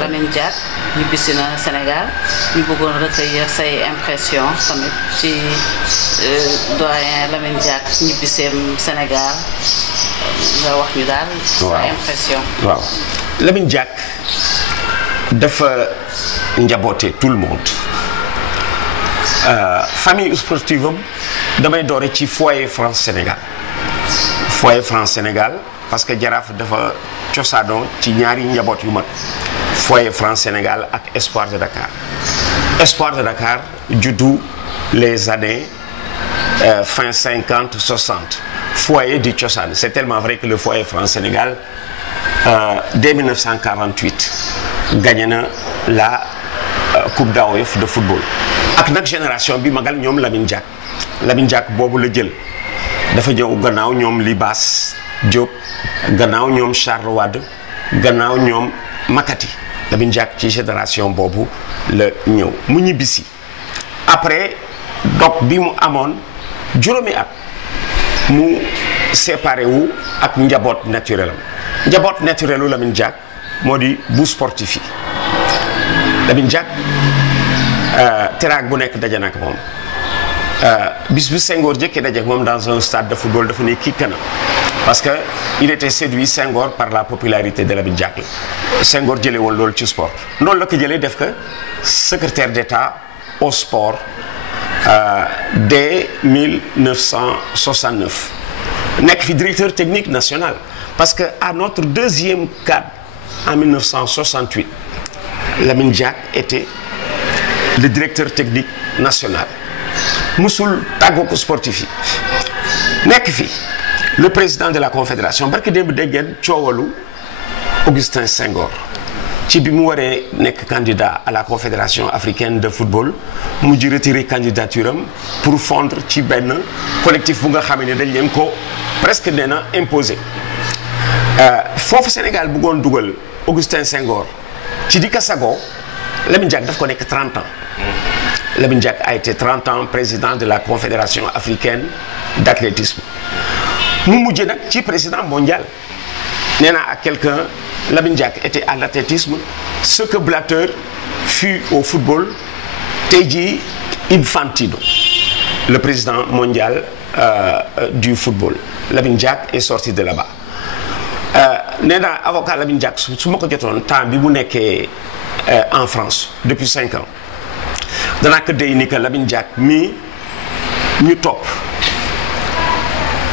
Lamine Diack ñibbisi na Sénégal ñu bëggoon recueillir say impression tamit ci doyen Lamine Diack ñibbiseem Sénégal nga wax ñu daal sa impression. waaw Lamine Diack dafa njaboote tout le monde famille sportive am damay doore ci foyer France Sénégal parce que Jaraaf dafa cosaanoo ci ñaari njaboot yu mag foyer France Sénégal ak Espoir de Dakar juddu les années fin 50 60 foyer du cosaan c'est tellement vrai que le foyer France Sénégal dès 1948 gagné na la coupe d'AOF de football ak nag génération bi magal ñoom Lamine Diack boobu la jël dafa ñëw gannaaw ñoom Libaas Diop gannaaw ñoom Charles Wade gannaaw ñoom Makati Lamine Diack ci génération boobu la ñëw mu ñibbisi après dog bi mu amoon juróomi at mu séparé wu ak njaboot naturel u Lamine Diack moo di bu sportif yi Lamine Diack teraag bu nekk daje na ak moom bis bu Senghor jëkkee daje ak moom dans un stade de football dafa ne kii kana parce que il était séduit Senghor par la popularité de Lamine Diack Senghor jëlee woon loolu ci sport loolu la ko jëlee def ko secrétaire d'État au sport dès 1969 nekk fi directeur technique national parce que à notre deuxième cadre en 1968 Lamine Diack était le directeur technique national musul tàggoo ko sportif yi nekk fi le président de la confédération barki démb dégg ngeen coowalu Augustin Senghor ci bi mu waree nekk candidat à la confédération africaine de football mu ji retiré candidature am pour fondre ci benn collectif bu nga xam ne dañ leen ko presque nee na imposé foofu Sénégal bëggoon dugal Augustin Senghor ci di Kasago Lamine Diack daf ko nekk 30 ans Lamine Diack a été 30 ans président de la confédération africaine d'athlétisme mu mujj nag ci président mondial nee naa ak quelqu'un Lamine Diack était à l'athlétisme ce que Blatter fut au football tey jii Infantino le président mondial du football Lamine Diack est sorti de là-bas nee naa avocat Lamine Diack su ma ko jotoon temps bi mu nekkee en France depuis 5 ans danaa ko dey ni que Lamine Diack mii ñu topp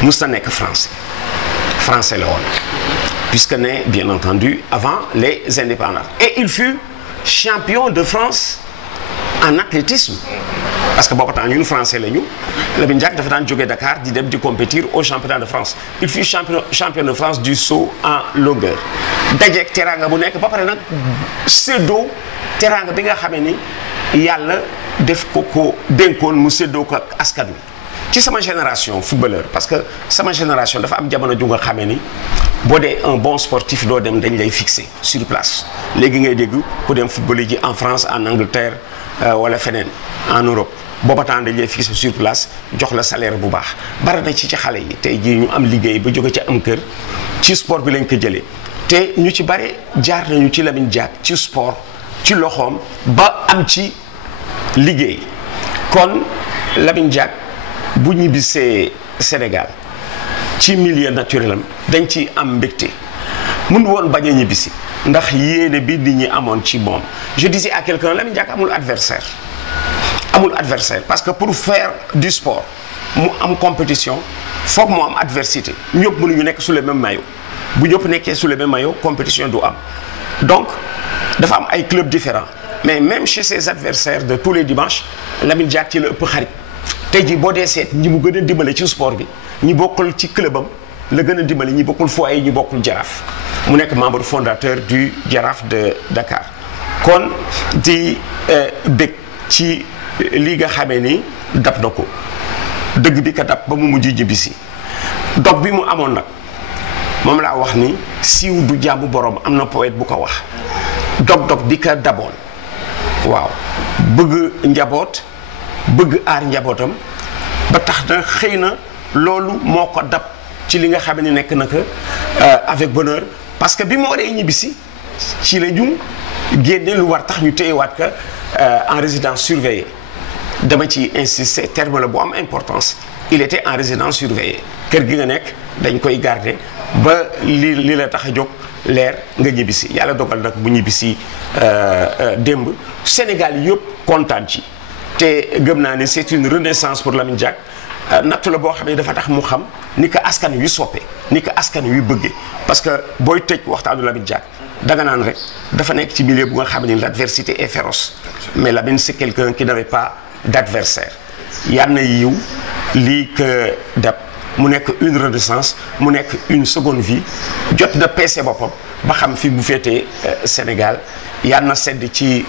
mus na nekk français la woon puisque né bien entendu avant les indépendants et il fut champion de France en athlétisme parce que boobu temps ñun français la ñu Lamine Diack dafa daan jógee Dakar di dem di compétir au championnat de France il fut champion de France du saut en longueur dajeeg teraanga bu nekk ba pare nag séddoo teraanga bi nga xamee ni yàlla def ko dénkoon mu séddoo ko ak askan wi ci sama génération footballeur parce que sama génération dafa am jamono ju nga xamee ni boo dee un bon sportif doo dem dañ lay fixé sur place léegi ngay dégg ku dem football ji en France en Angleterre wala feneen en Europe booba temps dañ lay fixé sur place jox la salaire bu baax bari na ci xale yi tey jii ñu am liggéey ba jóge ci am kër ci sport bi lañ ko jëlee te ñu ci bare jaar nañu ci Lamine Diack ci sport ci loxoom ba am ci liggéey kon Lamine Diack bu ñibbisee Sénégal ci milieu naturel am dañ ci am mbégte mun woon bañ a ñibbisi ndax yéene bi nit ñi amoon ci moom je disais à quelqu'un Lamine Diack amul adversaire parce que pour faire du sport mu am compétition foog mu am adversité ñëpp mënuñu nekk sous le même maillot bu ñëpp nekkee sous le même maillot compétition du am donc dafa am ay clubs différents mais même chez ses adversaires de tous les dimanches Lamine Diack ci la ëpp xarit tey jii boo dee seet ñi mu gën a dimbale ci sport bi ñi bokkul ci clubam la gën a dimbale ñi bokkul foyer ñi bokkul Jaraaf mu nekk membre fondateur du Jaraaf de Dakar kon di bég ci lii nga xamee ni dab na ko dëgg bi ka dab ba mu mujj ñibbisi dog bi mu amoon nag moom laa wax ni siiw du jàmbu borom am na poète bu ko wax dog bi ka daboon waaw bëgg njaboot bëgg aar njabootam ba tax na xëy na loolu moo ko dab ci li nga xam ne nekk na ko avec bonheur parce que bi mu waree ñibbisi ci la ñu génne lu war tax ñu téyewaat ko en résidence surveillée dama ci insister terme la bu am importance il était en résidence surveillée kër gi nga nekk dañ koy garder ba li la tax a jóg leer nga ñibbisi yàlla dogal nag bu ñibbisi démb Sénégal yëpp kontaan ci te gëm naa ne c'est une renaissance pour Lamine Diack nattu la boo xam ne dafa tax mu xam ni ko askan wi soppe ni ko askan wi bëggee parce que booy tëj waxtaanu Lamine Diack danga naan rek dafa nekk ci milieu bu nga xam ne l'adversité est féroce mais Lamine c'est quelqu'un qui n'avait pas d'adversaire yal na yiw lii que dab mu nekk une renaissance mu nekk une seconde vie jot na peese boppam ba xam fi bu féetee Sénégal yal na sedd ci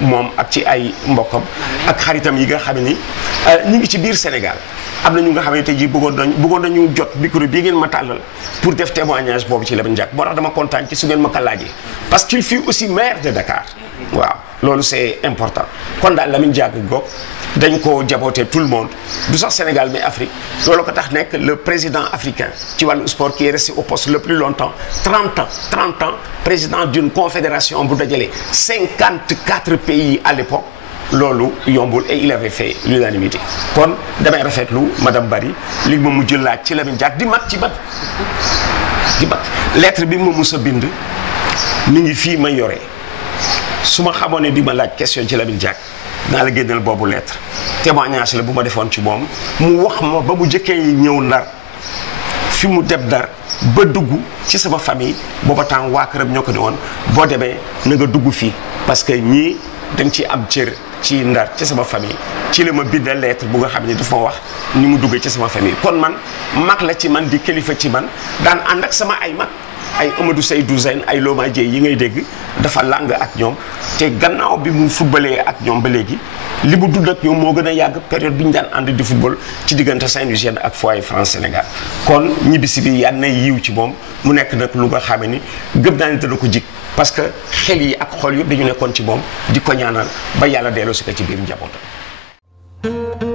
moom ak ci ay mbokkam ak xaritam yi nga xam ni ñu ngi ci biir Sénégal am na ñu nga xam ne tey jii bëggoon nañu jot micro bii ngeen ma tàllal pour def témoignage boobu ci Lamine Diack moo tax dama kontaan ci su ngeen ma ko laajee parce qu'il fut aussi maire de Dakar waaw loolu c'est important kon daal Lamine Diack goog dañ ko jaboote tout le monde du sax Sénégal mais Afrique loolu ko tax nekk le président africain ci wàllu sport qui est resté au poste le plus longtemps 30 ans président d'une confédération bu dajale 54 pays à l'époque loolu yombul et il avait fait l'unanimité kon damay rafetlu madame Barry li ma mujj laaj ci Lamine Diack di mag lettre bi ma mus a bind mi ngi fii ma yore su ma xamoon ne di ma laaj question ci Lamine Diack naa la génneel boobu lettre témoignage la bu ma defoon ci moom mu wax ma ba mu jëkkee ñëw Ndar fi mu dem Ndar ba dugg ci sama famille booba temps waa këram ñoo ko ne woon boo demee na nga dugg fii parce que ñii dañ ci am cër ci Ndar ci sama famille ci la ma bindal lettre bu nga xam ne dafa ma wax ni mu duggee ci sama famille kon man mag la ci man di kilifa ci man daan ànd ak sama ay mag ay Amadou Seydou Zène ay Loma Dieye yi ngay dégg dafa lang ak ñoom te gannaaw bi mu footballee ak ñoom ba léegi li mu dund ak ñoom moo gën a yàgg période bi ñu daan ànd di football ci diggante Saint-Louis ak Foyer France Sénégal kon ñibbisi bi yàlla na yiw ci moom mu nekk nag lu nga xam ni gëm naa ni dana ko jig parce que xel yi ak xol yëpp dañu nekkoon ci moom di ko ñaanal ba yàlla delloo si ko ci biir njabootam.